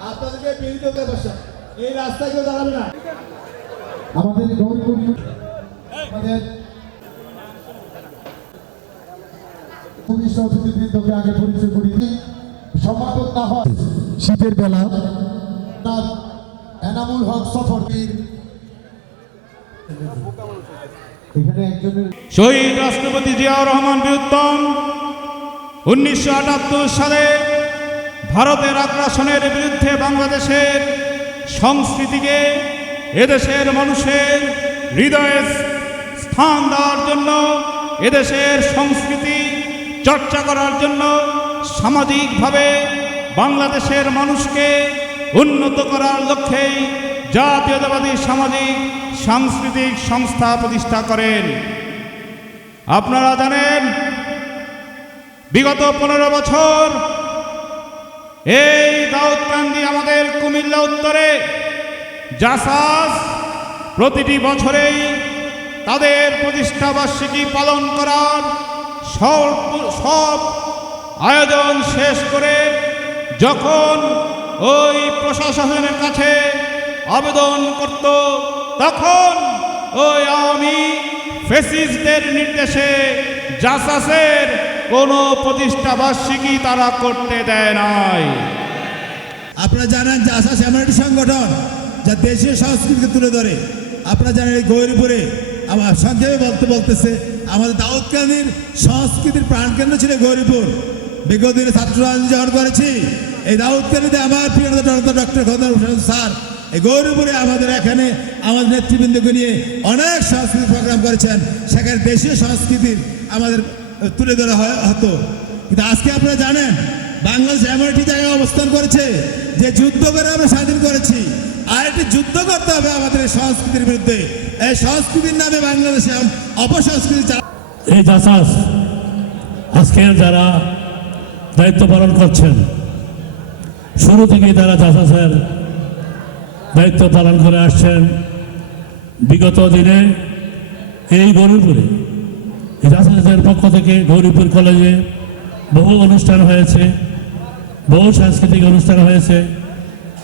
আপনাদেরকে হতে বসা এই রাস্তায় কেউ দাঁড়াবে না। আমাদের গৌরী আমাদের অতিথিবৃন্দকে আগে পরিচয় না হয় শীতের বেলা তার এনামুল হক সফরবীর এখানে একজনের শহীদ রাষ্ট্রপতি জিয়াউর রহমান বীরুত্তম উনিশশো আটাত্তর সালে ভারতের আগ্রাসনের বিরুদ্ধে বাংলাদেশের সংস্কৃতিকে এদেশের মানুষের হৃদয়ে স্থান দেওয়ার জন্য, এদেশের সংস্কৃতি চর্চা করার জন্য সামাজিকভাবে বাংলাদেশের মানুষকে উন্নত করার লক্ষ্যেই জাতীয়তাবাদী সামাজিক সাংস্কৃতিক সংস্থা প্রতিষ্ঠা করেন। আপনারা জানেন, বিগত পনেরো বছর এই দাউদকান্দি আমাদের কুমিল্লা উত্তরে। জাসাস প্রতিটি বছরেই তাদের প্রতিষ্ঠা বার্ষিকী পালন করার সব সব আয়োজন শেষ করে যখন ওই প্রশাসনের কাছে আবেদন করত, তখন ওই আওয়ামী ফেসিসদের নির্দেশে জাসাসের কোনো প্রতিষ্ঠা বার্ষিকী তারা করতে দেয় নাই। আপনারা জানেন যে আসাস এমন একটি সংগঠন যা দেশের সংস্কৃতিকে তুলে ধরে, আপনারা জানেন এই গৌরীপুরে আমার সংক্ষেপে বলতে বলতেছে, আমাদের দাউদকান্দির সংস্কৃতির প্রাণকেন্দ্র ছিল গৌরীপুর। বিগত দিনে ছাত্র রাজনীতি যখন করেছি। এই দাউদকান্দিতে আমার প্রিয় ডক্টর খন্দর হোসেন স্যার, এই গৌরীপুরে আমাদের এখানে আমাদের নেতৃবৃন্দকে নিয়ে অনেক সাংস্কৃতিক প্রোগ্রাম করেছেন। সেখানে দেশীয় সংস্কৃতির আমাদের তুলে ধরা হতো। কিন্তু আজকে আপনারা জানেন, বাংলাদেশ এমন একটি জায়গায় অবস্থান করেছে, যে যুদ্ধ করে আমরা স্বাধীন করেছি। আর একটি যুদ্ধ করতে হবে আমাদের সংস্কৃতির বিরুদ্ধে। এই সংস্কৃতির নামে বাংলাদেশে অপসংস্কৃতি এই জাসাস, আজকের যারা দায়িত্ব পালন করছেন, শুরু থেকেই তারা জাসাসের দায়িত্ব পালন করে আসছেন। বিগত দিনে এই গৌরীপুরে জাসাসের পক্ষ থেকে গৌরীপুর কলেজে বহু অনুষ্ঠান হয়েছে, বহু সাংস্কৃতিক অনুষ্ঠান হয়েছে।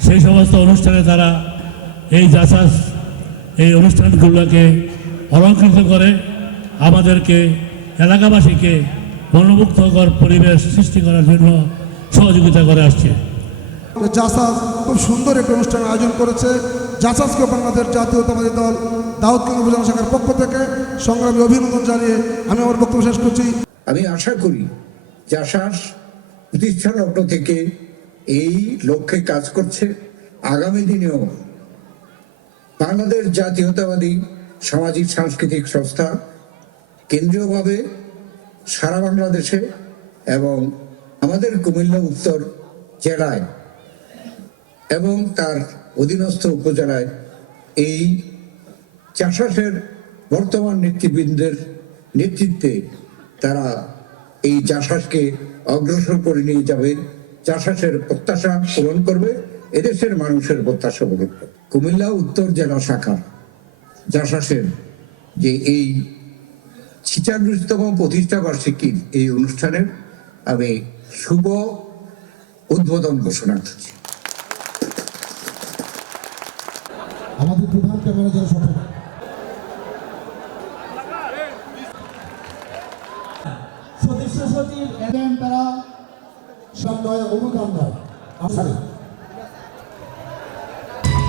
সেই সমস্ত অনুষ্ঠানে তারা এই জাসাস, এই অনুষ্ঠানগুলোকে অলঙ্কৃত করে আমাদেরকে, এলাকাবাসীকে মনোমুগ্ধকর পরিবেশ সৃষ্টি করার জন্য সহযোগিতা করে আসছে। জাসাস খুব সুন্দর একটি অনুষ্ঠান আয়োজন করেছে। জাসাসকে বাংলাদেশ জাতীয়তাবাদী দল দাউদকান্দি উপজেলা শাখার পক্ষ থেকে সংগ্রামী অভিনন্দন জানিয়ে আমি আমার বক্তব্য শেষ করছি। আমি আশা করি যে আশ্বাস প্রতিষ্ঠা লগ্ন থেকে এই লক্ষ্যে কাজ করছে। আগামী দিনেও বাংলাদেশ জাতীয়তাবাদী সামাজিক সাংস্কৃতিক সংস্থা কেন্দ্রীয়ভাবে সারা বাংলাদেশে এবং আমাদের কুমিল্লা উত্তর জেলায় এবং তার অধীনস্থ উপজেলায় এই চাষাসের বর্তমান নেতৃবৃন্দের নেতৃত্বে তারা এই চাষাসকে অগ্রসর করে নিয়ে যাবে, চাষাসের প্রত্যাশা পূরণ করবে, এদেশের মানুষের প্রত্যাশা পূরণ করবে। কুমিল্লা উত্তর জেলা শাখা চাষাসের যে এই ছিচাল্লিশতম প্রতিষ্ঠা বার্ষিকীর এই অনুষ্ঠানের আমি শুভ উদ্বোধন ঘোষণা করছি। আমাদের প্রধান ক্যামেরা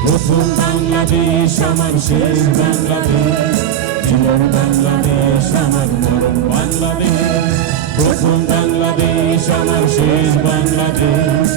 প্রথম বাংলাদেশ বাংলাদেশ। বাংলাদেশ বাংলাদেশ।